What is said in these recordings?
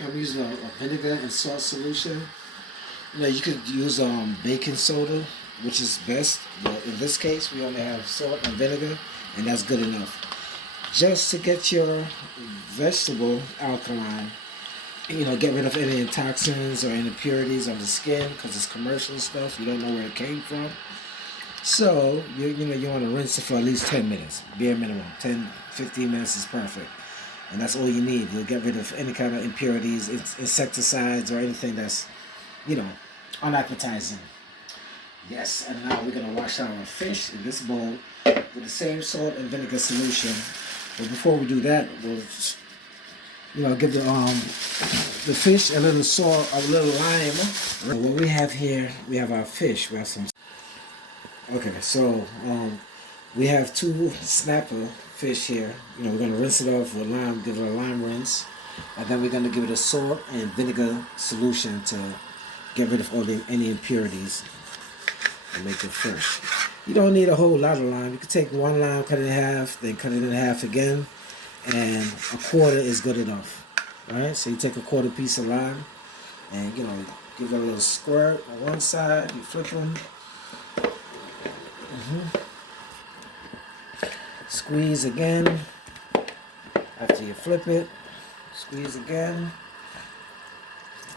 I'm using a vinegar and salt solution. You could use baking soda, which is best. But in this case, we only have salt and vinegar, and that's good enough. Just to get your vegetable alkaline. Get rid of any toxins or impurities on the skin because it's commercial stuff. You don't know where it came from. So, you want to rinse it for at least 10 minutes, bare minimum. 10-15 minutes is perfect. And that's all you need. You'll get rid of any kind of impurities, insecticides, or anything that's, you know, unappetizing. Yes, and now we're going to wash our fish in this bowl with the same salt and vinegar solution. But before we do that, we'll just, give the fish a little salt, a little lime. What we have here, we have our fish. We have some. Okay, so we have two snapper fish here. We're going to rinse it off with lime, give it a lime rinse. And then we're going to give it a salt and vinegar solution to get rid of any impurities and make it fresh. You don't need a whole lot of lime. You can take one lime, cut it in half, then cut it in half again. And a quarter is good enough. Alright, so you take a quarter piece of lime and, give it a little squirt on one side, you flip them. Squeeze again. After you flip it, squeeze again.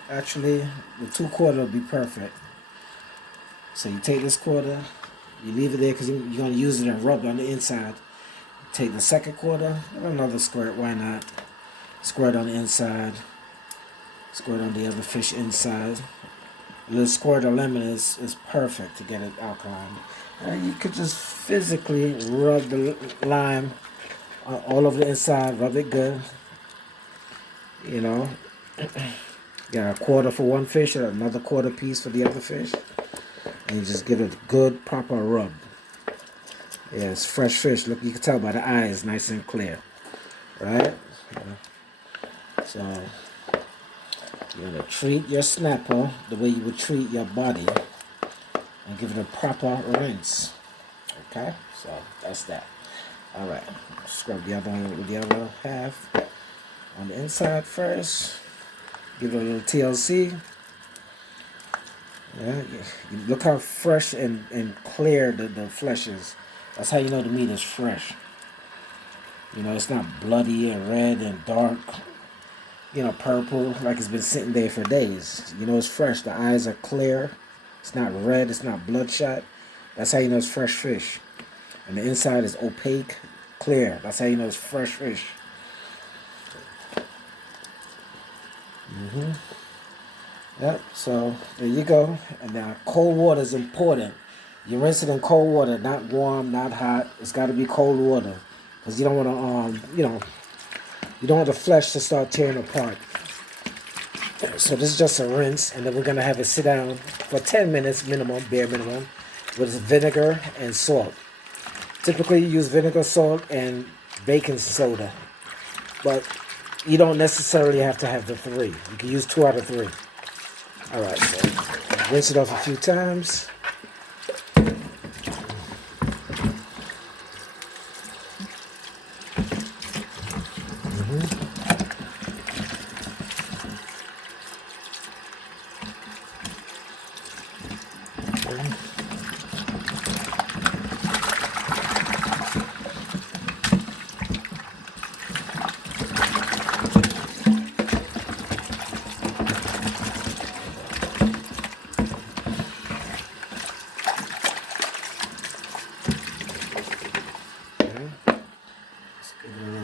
Actually, the 2/4 will be perfect. So you take this quarter, you leave it there because you're going to use it and rub on the inside. Take the second quarter, another squirt, why not? Squirt on the inside, squirt on the other fish inside. A little squirt of lemon is perfect to get it alkaline. You could just physically rub the lime all over the inside, rub it good. Got a quarter for one fish and another quarter piece for the other fish. And you just give it a good proper rub. Yeah, it's fresh fish. Look, you can tell by the eyes, nice and clear. Right? So, you're going to treat your snapper the way you would treat your body and give it a proper rinse. Okay? So, that's that. Alright. Scrub the other one with the other half. On the inside first. Give it a little TLC. Yeah, look how fresh and clear the flesh is. That's how you know the meat is fresh. It's not bloody and red and dark, purple, like it's been sitting there for days. It's fresh. The eyes are clear. It's not red. It's not bloodshot. That's how you know it's fresh fish. And the inside is opaque, clear. That's how you know it's fresh fish. Yep, so there you go. And now cold water is important. You rinse it in cold water, not warm, not hot. It's got to be cold water, because you don't want to, you don't want the flesh to start tearing apart. So this is just a rinse, and then we're gonna have it sit down for 10 minutes minimum, bare minimum, with vinegar and salt. Typically, you use vinegar, salt, and baking soda, but you don't necessarily have to have the three. You can use 2 out of 3. All right, so rinse it off a few times.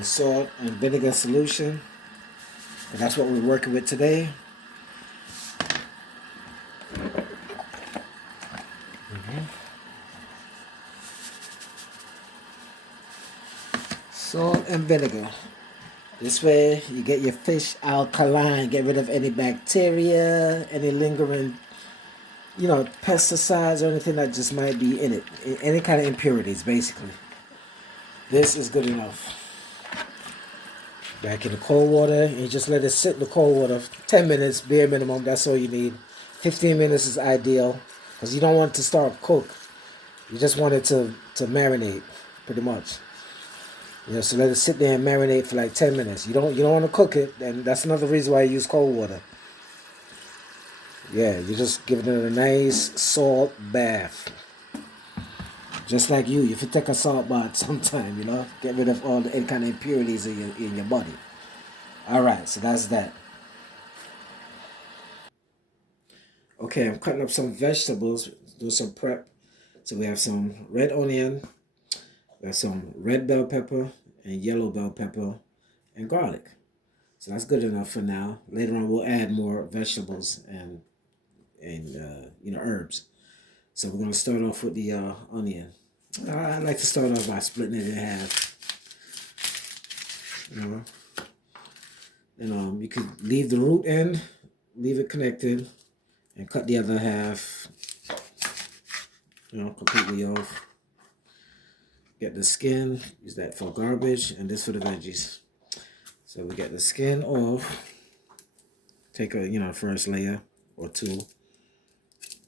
Salt and vinegar solution, and that's what we're working with today. Salt and vinegar. This way you get your fish alkaline, get rid of any bacteria, any lingering, pesticides or anything that just might be in it. Any kind of impurities, basically. This is good enough. Back in the cold water, and you just let it sit in the cold water 10 minutes, bare minimum. That's all you need. 15 minutes is ideal, because you don't want it to start cook. You just want it to marinate, pretty much. Yeah, so let it sit there and marinate for like 10 minutes. You don't want to cook it, and that's another reason why I use cold water. Yeah, you're just giving it a nice salt bath. Just like you should take a salt bath sometime, Get rid of all the any kind of impurities in your body. Alright, so that's that. Okay, I'm cutting up some vegetables, do some prep. So we have some red onion, we have some red bell pepper and yellow bell pepper and garlic. So that's good enough for now. Later on, we'll add more vegetables and herbs. So we're gonna start off with the onion. I like to start off by splitting it in half. You know, and you could leave the root end, leave it connected, and cut the other half. Completely off. Get the skin. Use that for garbage, and this for the veggies. So we get the skin off. Take a first layer or two.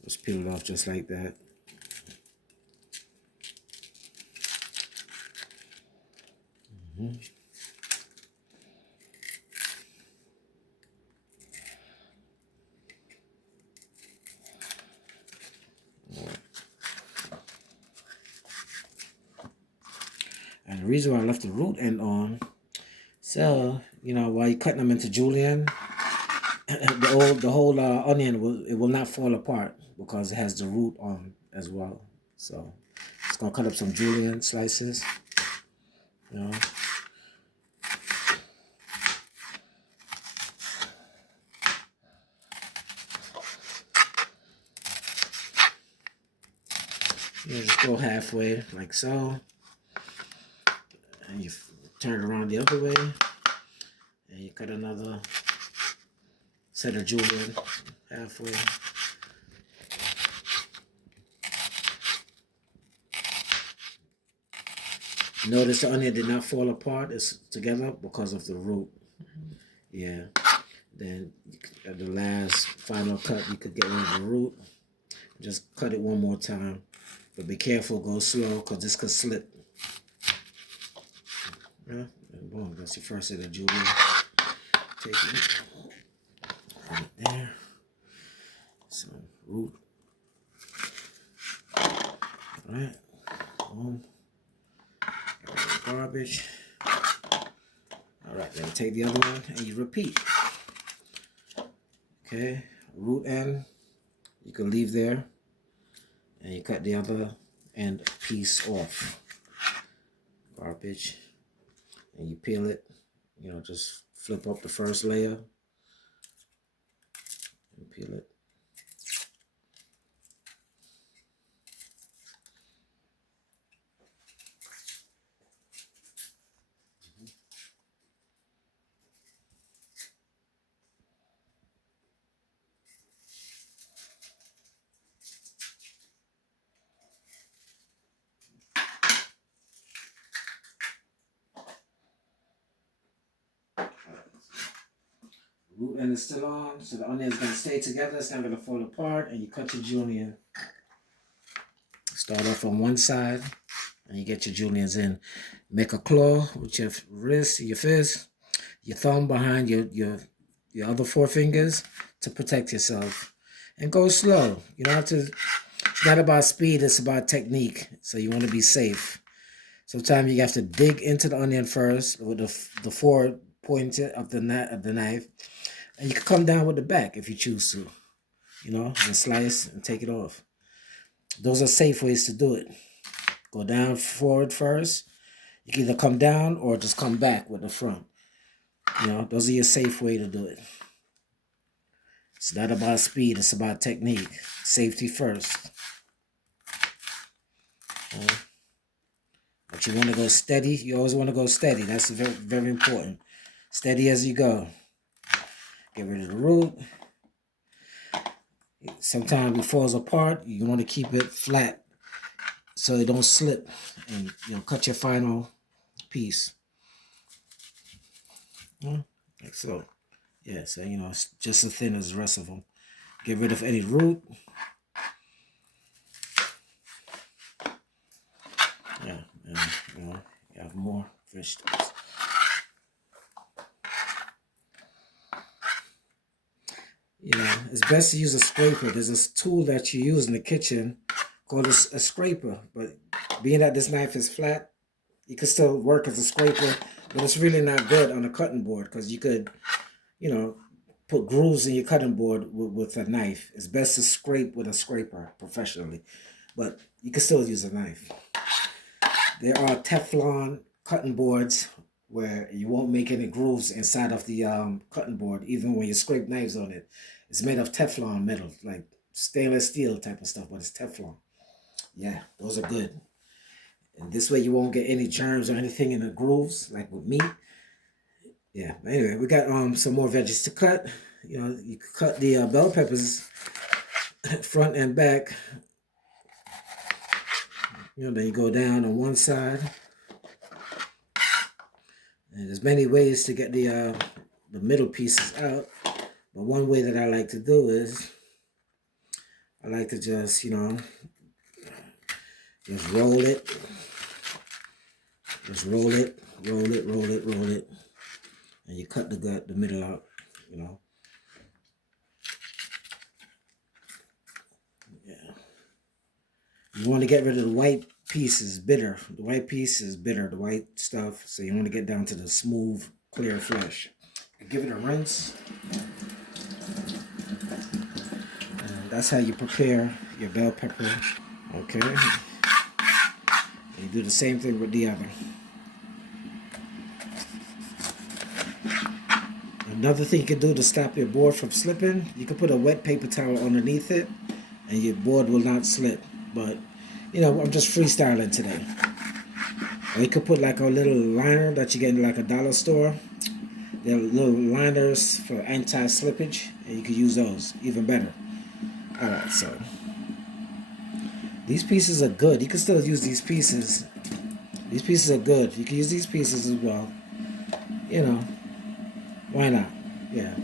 Just peel it off just like that. And the reason why I left the root end on, so while you're cutting them into julienne, the whole onion will not fall apart because it has the root on as well. So it's gonna cut up some julienne slices. You know. Just go halfway like so, and you turn it around the other way, and you cut another set of julienne halfway. Notice the onion did not fall apart. It's together because of the root. Yeah. Then at the last final cut, you could get rid of the root. Just cut it one more time. But be careful, go slow, because this could slip. Yeah. And boom, that's your first set of julienne. Take it right there. Some root. All right. Boom. Garbage. All right, then take the other one and you repeat. Okay, root end, you can leave there, and you cut the other end piece off. Garbage, and you peel it. Just flip up the first layer and peel it. Root end is still on, so the onion is going to stay together. It's not going to fall apart, and you cut your julienne. Start off on one side, and you get your juliennes in. Make a claw with your wrist, your fist, your thumb behind your other four fingers to protect yourself. And go slow. You don't have to, it's not about speed, it's about technique. So you want to be safe. Sometimes you have to dig into the onion first with the forward point of the knife. And you can come down with the back if you choose to. And slice and take it off. Those are safe ways to do it. Go down forward first. You can either come down or just come back with the front. Those are your safe way to do it. It's not about speed, it's about technique. Safety first. But you want to go steady. You always want to go steady. That's very, very important. Steady as you go. Get rid of the root. Sometimes it falls apart. You want to keep it flat so it don't slip. And cut your final piece. Like so. Yeah, so it's just as thin as the rest of them. Get rid of any root. Yeah, and you have more vegetables. You know, it's best to use a scraper. There's this tool that you use in the kitchen called a scraper. But being that this knife is flat, you can still work as a scraper, but it's really not good on a cutting board because you could, you know, put grooves in your cutting board with a knife. It's best to scrape with a scraper professionally, but you can still use a knife. There are Teflon cutting boards where you won't make any grooves inside of the cutting board, even when you scrape knives on it. It's made of Teflon metal, like stainless steel type of stuff, but it's Teflon. Yeah, those are good. And this way you won't get any germs or anything in the grooves, like with meat. Yeah, anyway, we got some more veggies to cut. You know, you cut the bell peppers front and back. You know, then you go down on one side. And there's many ways to get the middle pieces out. But one way that I like to do is I like to just, you know, just roll it. Just roll it, roll it, roll it, roll it. And you cut the middle out, you know. Yeah. You want to get rid of the white pieces, bitter. The white piece is bitter, the white stuff. So you want to get down to the smooth, clear flesh. Give it a rinse. And that's how you prepare your bell pepper. Okay. And you do the same thing with the other. Another thing you can do to stop your board from slipping, you can put a wet paper towel underneath it and your board will not slip. But, you know, I'm just freestyling today. Or you could put like a little liner that you get in like a dollar store. There are little liners for anti-slippage, and you could use those, even better. Alright, so these pieces are good. You can still use these pieces. These pieces are good. You can use these pieces as well. You know, why not? Yeah.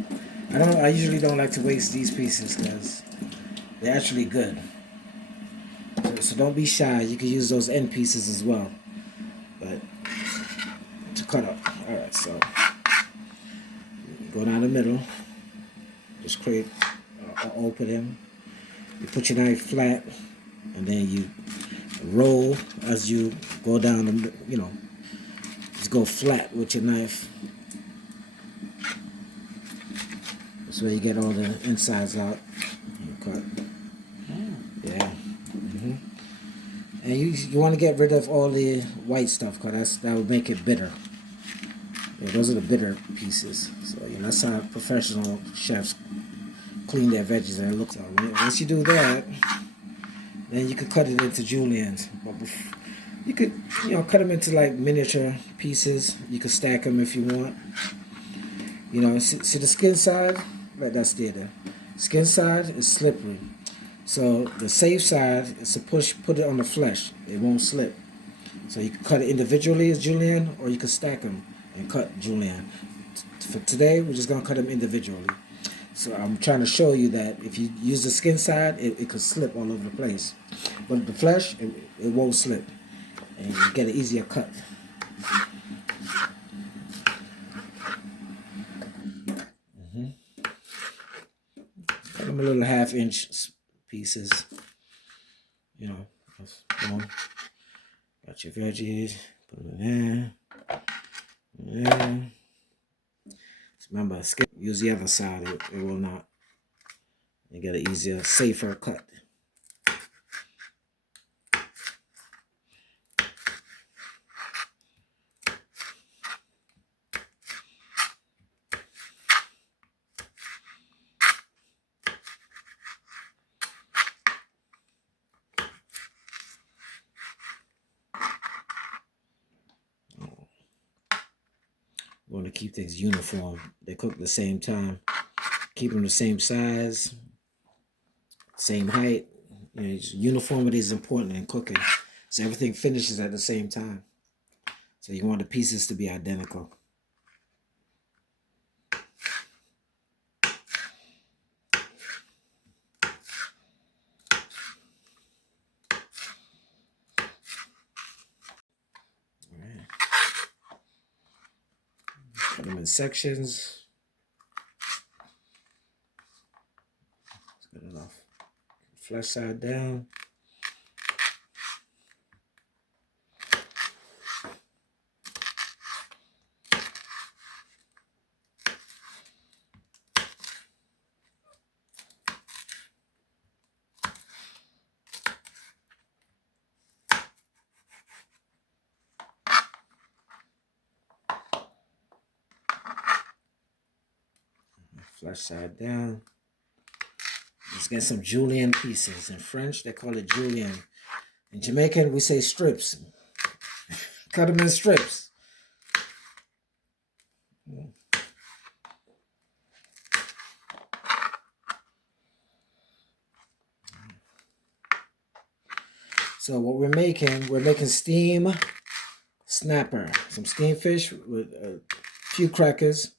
I usually don't like to waste these pieces because they're actually good. So don't be shy. You can use those end pieces as well. But to cut up. Alright, so go down the middle. Just create an opening. You put your knife flat and then you roll as you go down the, you know, just go flat with your knife. This way you get all the insides out. You cut. Yeah. And you want to get rid of all the white stuff because that would make it bitter. Yeah, those are the bitter pieces. So you know, that's how professional chefs clean their veggies and it looks. So once you do that, then you could cut it into juliennes. But you could, you know, cut them into like miniature pieces. You could stack them if you want. You know, see the skin side? Right, that's there. Skin side is slippery. So the safe side is to put it on the flesh. It won't slip. So you can cut it individually as julienne, or you can stack them and cut julienne. For today, we're just gonna cut them individually. So I'm trying to show you that if you use the skin side, it could slip all over the place. But the flesh, it won't slip. And you get an easier cut. Cut them a little 1/2-inch pieces. You know, just boom. Got your veggies, put them in there. Yeah. Remember, use the other side, it will not. You get an easier, safer cut. We want to keep things uniform. They cook at the same time. Keep them the same size, same height. You know, uniformity is important in cooking. So everything finishes at the same time. So you want the pieces to be identical. in sections. That's good enough. Flesh side down. Flesh side down. Let's get some julienne pieces. In French, they call it julienne. In Jamaican, we say strips. Cut them in strips. So what we're making steam snapper. Some steamed fish with a few crackers.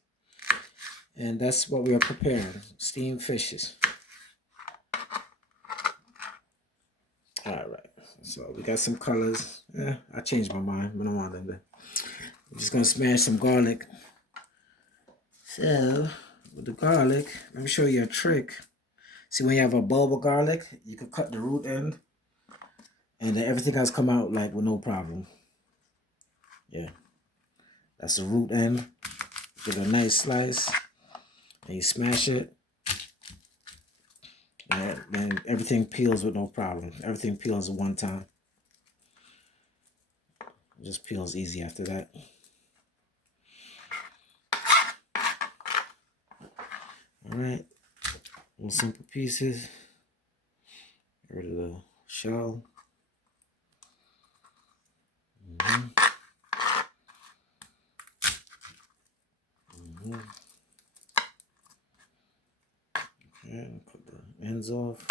And that's what we are preparing. Steamed fishes. All right. So we got some colors. I changed my mind. I don't want them there. I'm just going to smash some garlic. So with the garlic, let me show you a trick. See, when you have a bulb of garlic, you can cut the root end. And then everything else come out like with no problem. Yeah. That's the root end. Get a nice slice. And you smash it. And then everything peels with no problem. Everything peels at one time. It just peels easy after that. All right. Little simple pieces. Get rid of the shell. Okay, cut the ends off.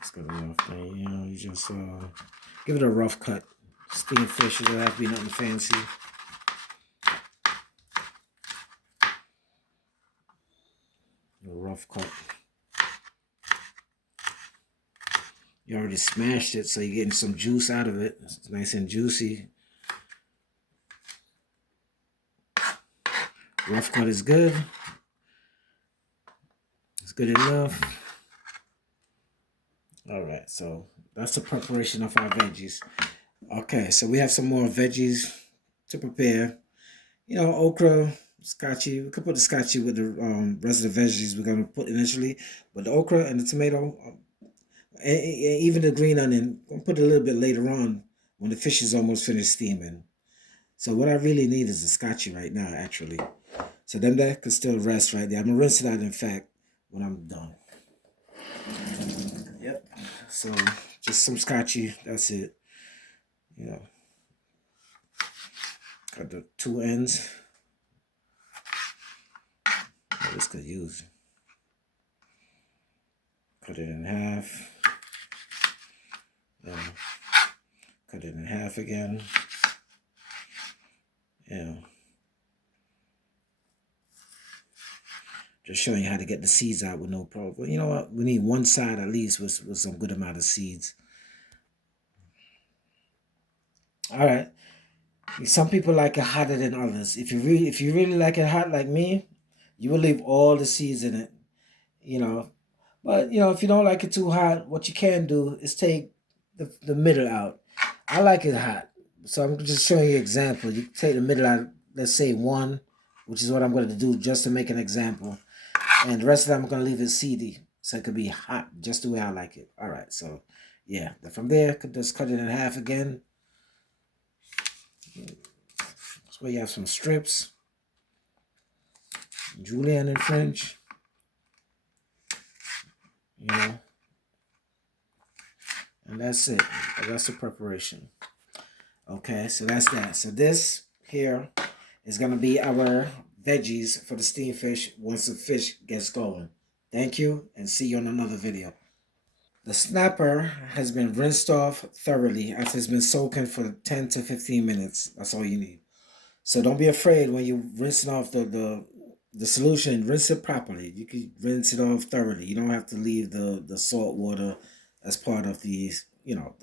It's good enough. Then, you know, you just give it a rough cut. Steamed fish, it doesn't have to be nothing fancy. A rough cut. You already smashed it, so you're getting some juice out of it. It's nice and juicy. Rough cut is good. It's good enough. All right, so that's the preparation of our veggies. Okay, so we have some more veggies to prepare. You know, okra, scotchy. We could put the scotchy with the rest of the veggies we're gonna put initially, but the okra and the tomato, and even the green onion, I'm gonna put it a little bit later on when the fish is almost finished steaming. So what I really need is the scotchy right now, actually. So then that could still rest right there. I'm gonna rinse it out, in fact, when I'm done. Yep. So just some scotchy. That's it. You know, got the two ends. Oh, this could use. Cut it in half. Yeah. Cut it in half again. Yeah. Just showing you how to get the seeds out with no problem. You know what? We need one side at least with some good amount of seeds. All right. Some people like it hotter than others. If you really like it hot like me, you will leave all the seeds in it. You know, but you know, if you don't like it too hot, what you can do is take the middle out. I like it hot, so I'm just showing you an example. You take the middle out. Let's say one, which is what I'm going to do just to make an example, and the rest of them I'm going to leave it seedy, so it could be hot just the way I like it. All right, so yeah, from there, could just cut it in half again. That's where you have some strips. Julienne in French. You know. And that's it. That's the preparation. Okay, so that's that. So this here is going to be our veggies for the steamed fish once the fish gets going. Thank you, and see you on another video. The snapper has been rinsed off thoroughly after it's been soaking for 10 to 15 minutes. That's all you need. So don't be afraid when you're rinsing off the solution. Rinse it properly. You can rinse it off thoroughly. You don't have to leave the salt water as part of the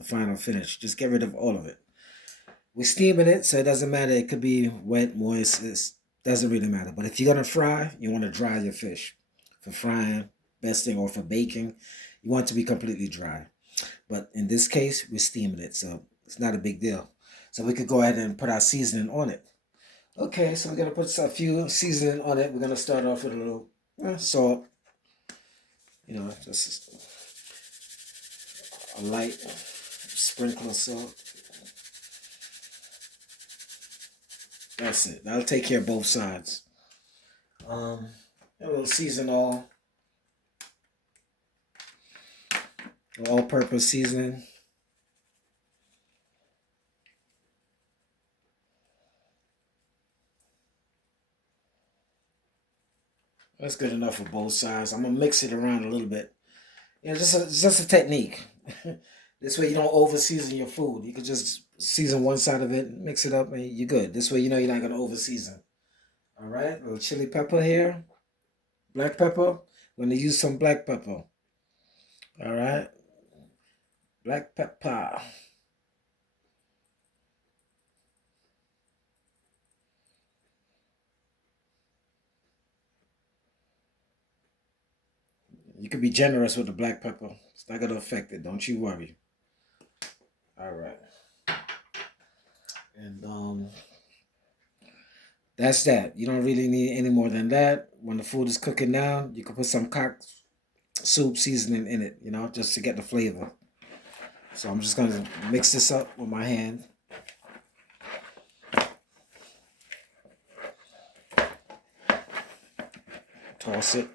final finish. Just get rid of all of it. We're steaming it, so it doesn't matter. It could be wet, moist. It doesn't really matter. But if you're gonna fry, you want to dry your fish. For frying, best thing, or for baking, you want it to be completely dry. But in this case, we're steaming it, so it's not a big deal. So we could go ahead and put our seasoning on it. Okay, so we're gonna put a few seasoning on it. We're gonna start off with a little salt. Just a light sprinkle of salt. That's it. That'll take care of both sides. A little season all-purpose seasoning. That's good enough for both sides. I'm gonna mix it around a little bit. Just a technique. This way you don't over season your food. You could just season one side of it, mix it up, and you're good. This way you know you're not gonna over season. All right, a little chili pepper here, black pepper. We're gonna use some black pepper. All right, black pepper. You could be generous with the black pepper. It's not gonna affect it. Don't you worry. All right, and that's that. You don't really need any more than that. When the food is cooking down, you can put some cock soup seasoning in it, just to get the flavor. So I'm just gonna mix this up with my hand. Toss it.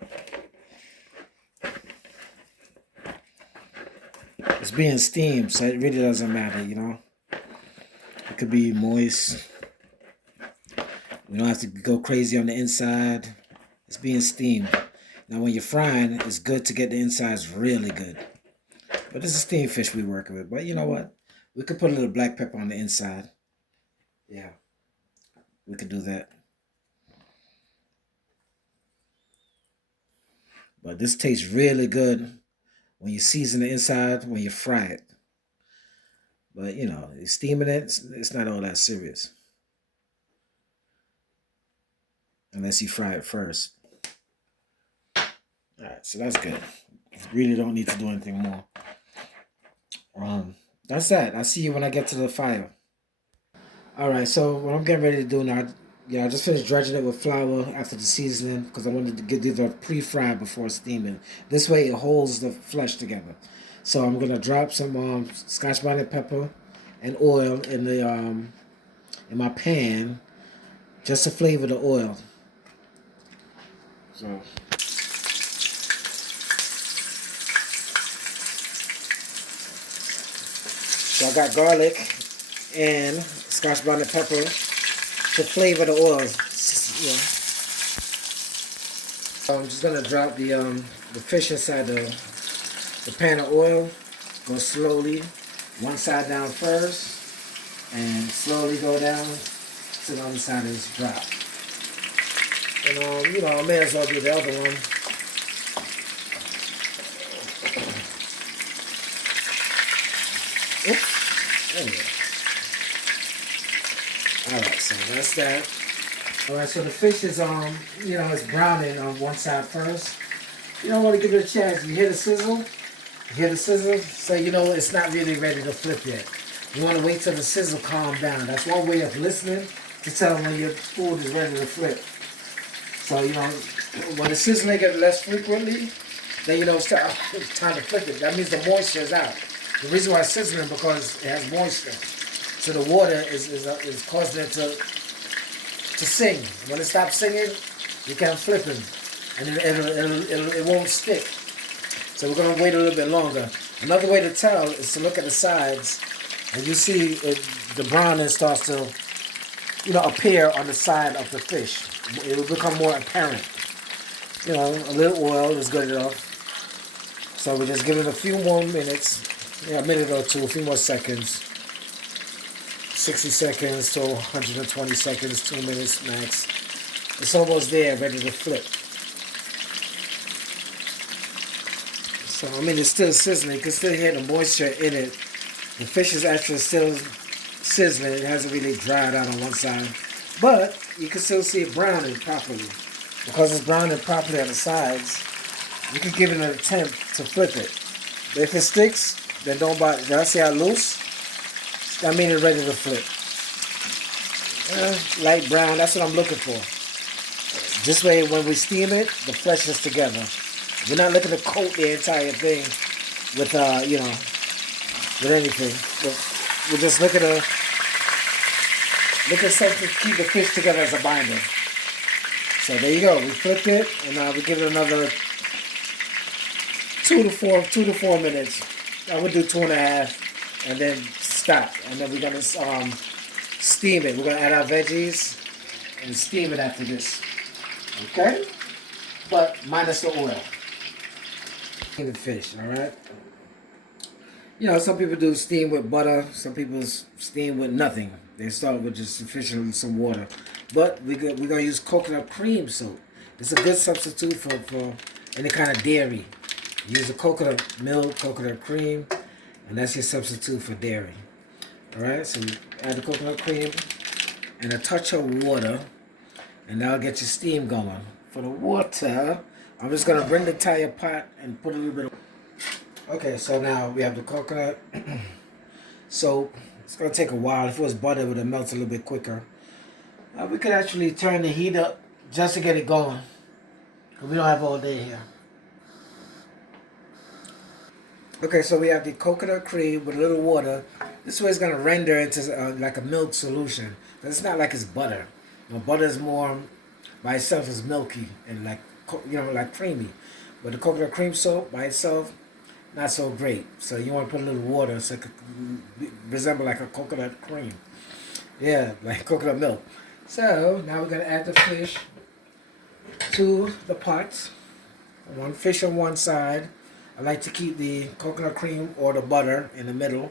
It's being steamed, so it really doesn't matter, It could be moist. We don't have to go crazy on the inside. It's being steamed. Now when you're frying, it's good to get the insides really good. But this is steamed fish we're working with. But you know what? We could put a little black pepper on the inside. Yeah, we could do that. But this tastes really good when you season the inside, when you fry it. But steaming it, it's not all that serious. Unless you fry it first. Alright, so that's good. Really don't need to do anything more. That's that. I'll see you when I get to the fire. Alright, so what I'm getting ready to do now, I just finished dredging it with flour after the seasoning because I wanted to get these pre-fried before steaming. This way it holds the flesh together. So I'm gonna drop some Scotch bonnet pepper and oil in my pan just to flavor the oil. So I got garlic and Scotch bonnet pepper to flavor the oil. I'm just gonna drop the fish inside the pan of oil. Go slowly, one side down first, and slowly go down to the other side is drop. And I may as well do the other one. Oops, there we go. Alright, so that's that. Alright, so the fish is it's browning on one side first. You don't want to give it a chance. You hear the sizzle? You hear the sizzle? So it's not really ready to flip yet. You want to wait till the sizzle calm down. That's one way of listening to tell when your food is ready to flip. So, when the sizzling gets less frequently, then it's time to flip it. That means the moisture is out. The reason why it's sizzling because it has moisture. So the water is causing it to sing. When it stops singing, you can't flip it. And it won't stick. So we're going to wait a little bit longer. Another way to tell is to look at the sides. And you see the browning starts to appear on the side of the fish. It will become more apparent. A little oil is good enough. So we just give it a few more minutes, a minute or two, a few more seconds. 60 seconds to 120 seconds, 2 minutes max. It's almost there, ready to flip. So, I mean, it's still sizzling. You can still hear the moisture in it. The fish is actually still sizzling. It hasn't really dried out on one side. But you can still see it browning properly. Because it's browning properly on the sides, you can give it an attempt to flip it. But if it sticks, then don't bother. Did I see how loose? That means it's ready to flip. Light brown, that's what I'm looking for. This way, when we steam it, the flesh is together. We're not looking to coat the entire thing with, with anything. We're just looking at something to keep the fish together as a binder. So there you go. We flipped it, and we give it another 2 to 4 minutes. I would do 2.5, and then stop. And then we're gonna steam it. We're gonna add our veggies and steam it after this. Okay? But minus the oil. The fish, all right. You know, some people do steam with butter. Some people steam with nothing. They start with just fish and some water. But we're gonna use coconut cream soap. It's a good substitute for any kind of dairy. Use the coconut milk, coconut cream, and that's your substitute for dairy. All right. So you add the coconut cream and a touch of water, and that'll get your steam going. For the water, I'm just going to bring the entire pot and put a little bit of... Okay, so now we have the coconut soap. It's going to take a while. If it was butter, it would have melted a little bit quicker. We could actually turn the heat up just to get it going. Because we don't have all day here. Okay, so we have the coconut cream with a little water. This way it's going to render into like a milk solution. But it's not like it's butter. You know, butter is more... by itself is milky and like creamy, but the coconut cream soap by itself not so great. So you want to put a little water so it could resemble like a coconut cream. Yeah, like coconut milk. So now we're gonna add the fish to the pot. One fish on one side. I like to keep the coconut cream or the butter in the middle.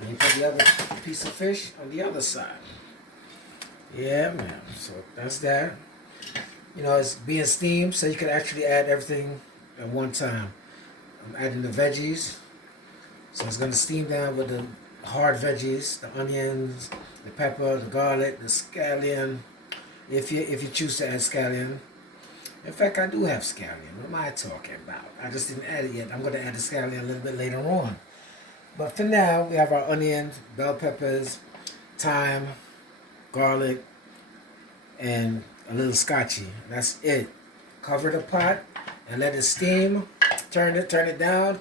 And you put the other piece of fish on the other side. Yeah, man. So that's that. You know, it's being steamed, so you can actually add everything at one time. I'm adding the veggies. So it's going to steam down with the hard veggies, the onions, the pepper, the garlic, the scallion, if you choose to add scallion. In fact, I do have scallion. What am I talking about? I just didn't add it yet. I'm going to add the scallion a little bit later on. But for now, we have our onions, bell peppers, thyme, garlic, and a little scotchy. That's it. Cover the pot and let it steam. Turn it down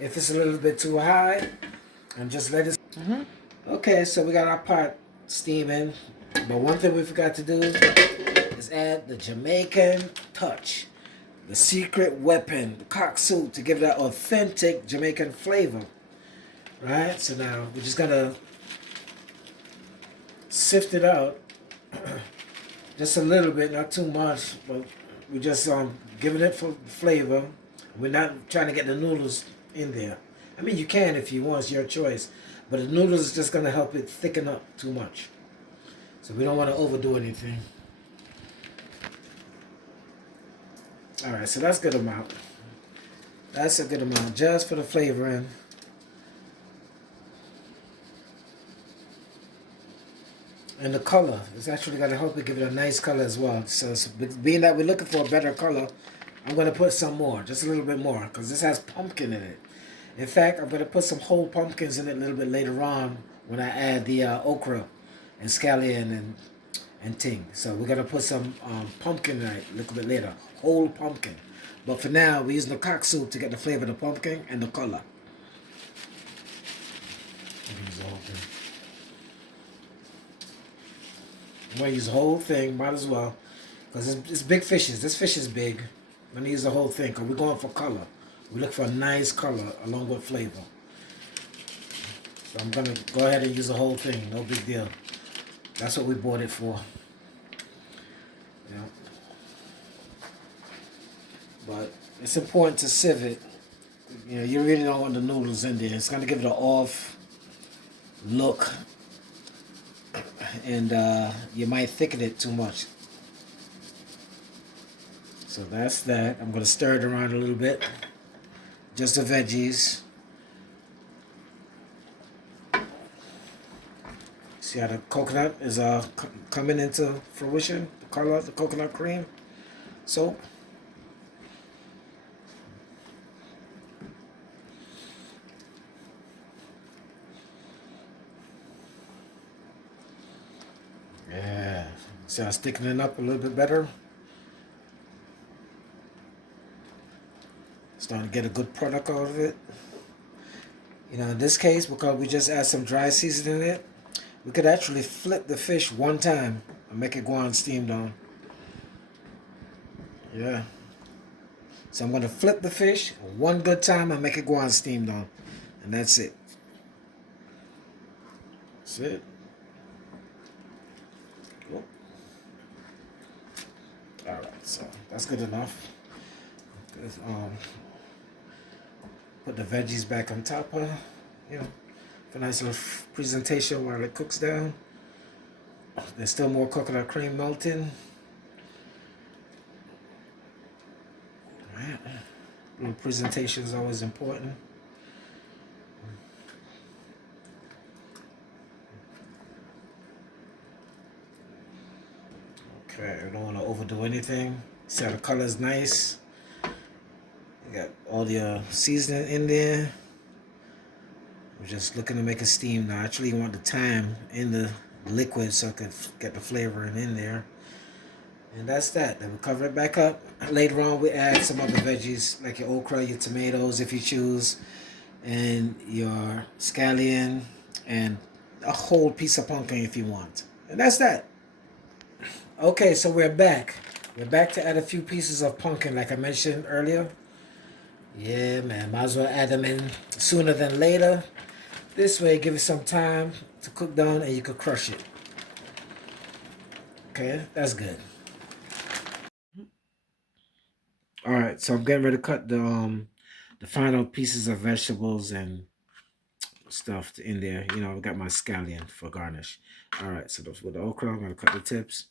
if it's a little bit too high, and just let it. Okay, so we got our pot steaming. But one thing we forgot to do is add the Jamaican touch, the secret weapon, the cock soup, to give that authentic Jamaican flavor. Right. So now we're just gonna sift it out. Just a little bit, not too much, but we're just giving it for flavor. We're not trying to get the noodles in there. I mean, you can if you want, it's your choice. But the noodles is just going to help it thicken up too much. So we don't want to overdo anything. Alright, so that's a good amount. That's a good amount, just for the flavoring. And the color, it's actually going to help it give it a nice color as well. So being that we're looking for a better color, I'm going to put some more, just a little bit more, because this has pumpkin in it. In fact, I'm going to put some whole pumpkins in it a little bit later on when I add the okra and scallion and ting. So we're going to put some pumpkin in it a little bit later, whole pumpkin. But for now, we're using the cock soup to get the flavor of the pumpkin and the color. I'm going to use the whole thing, might as well. Because it's big fishes. This fish is big. I'm going to use the whole thing because we're going for color. We look for a nice color along with flavor. So I'm going to go ahead and use the whole thing. No big deal. That's what we bought it for. Yeah. But it's important to sieve it. You know, you really don't want the noodles in there. It's going to give it an off look, and you might thicken it too much. So that's that. I'm gonna stir it around a little bit. Just the veggies. See how the coconut is coming into fruition? The color, the coconut cream soap. Yeah. See how it's thickening up a little bit better? Starting to get a good product out of it. You know, in this case, because we just add some dry seasoning in it, we could actually flip the fish one time and make it go on steamed on. Yeah. So I'm gonna flip the fish one good time and make it go on steamed on. And that's it. That's it. Cool. Alright, so that's good enough. Put the veggies back on top of, you know, for a nice little presentation while it cooks down. There's still more coconut cream melting. Alright. Little presentation is always important. Okay, I don't want to overdo anything. See how the color is nice. You got all your seasoning in there. We're just looking to make it steam now. Actually, you want the thyme in the liquid so I could get the flavoring in there. And that's that. Then we cover it back up. Later on, we add some other veggies like your okra, your tomatoes if you choose, and your scallion, and a whole piece of pumpkin if you want. And that's that. Okay, so we're back. We're back to add a few pieces of pumpkin like I mentioned earlier. Yeah, man. Might as well add them in sooner than later. This way, give it some time to cook down and you could crush it. Okay, that's good. All right, so I'm getting ready to cut the final pieces of vegetables and stuff in there. You know, I got my scallion for garnish. All right, so with the okra, I'm gonna cut the tips.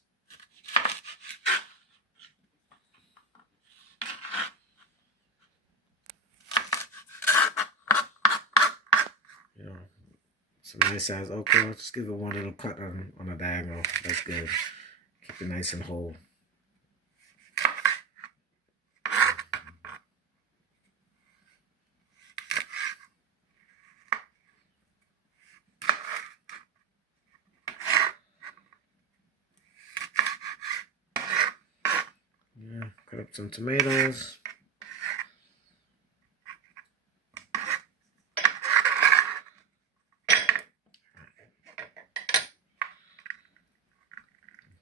You know, some nice size okra. Just give it one little cut on a diagonal. That's good. Keep it nice and whole. Yeah, cut up some tomatoes.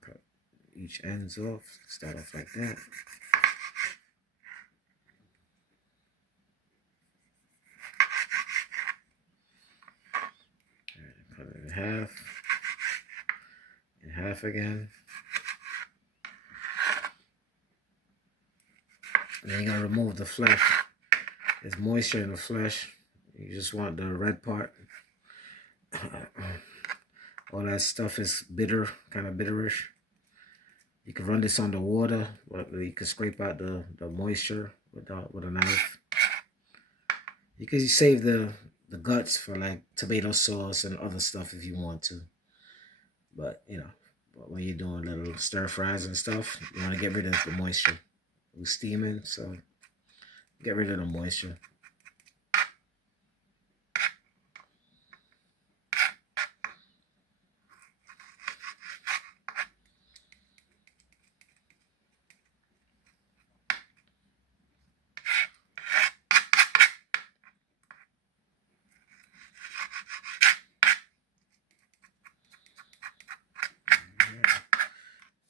Cut each ends off. Start off like that. Cut it in half again. And then you're gonna remove the flesh. There's moisture in the flesh. You just want the red part. All that stuff is bitter, kind of bitterish. You can run this under water, but you can scrape out the moisture with a knife. You can save the guts for like tomato sauce and other stuff if you want to. But you know, when you're doing little stir fries and stuff, you want to get rid of the moisture. We're steaming, so get rid of the moisture.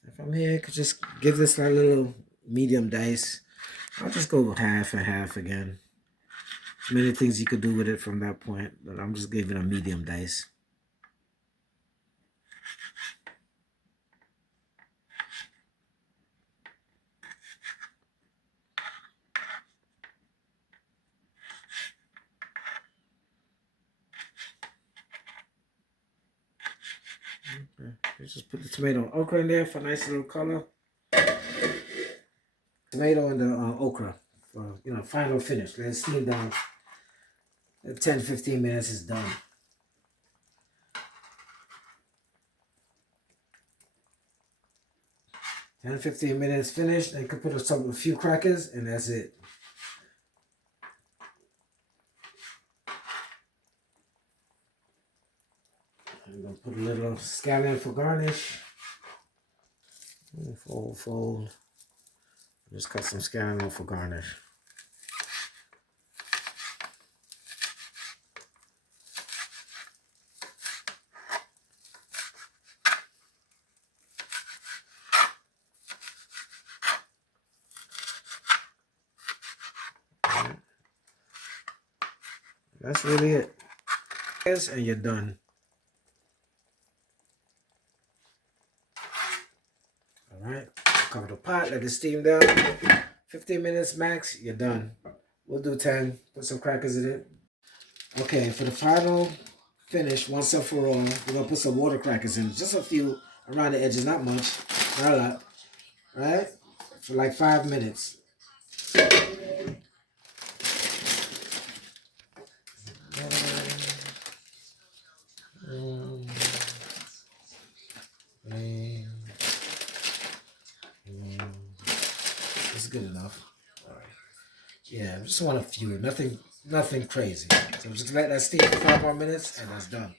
If I'm here, I could just give this a little medium dice. I'll just go half and half again. There's many things you could do with it from that point, but I'm just giving a medium dice. Just put the tomato and okra in there for a nice little color. Tomato and the okra for, you know, final finish. Let it steam down. 10-15 minutes is done. 10-15 minutes finished. Then you can put a few crackers and that's it. I'm gonna put a little scallion for garnish. Fold. Just cut some scallion for garnish. That's really it. And you're done. Alright, cover the pot, let it steam down. 15 minutes max, you're done. We'll do 10. Put some crackers in it. Okay, for the final finish, once and for all, we're gonna put some water crackers in. Just a few around the edges, not much, not a lot. Right? For like 5 minutes. It's good enough. All right. Yeah, I just want a few. Nothing crazy. So just let that steam for 5 more minutes and that's done.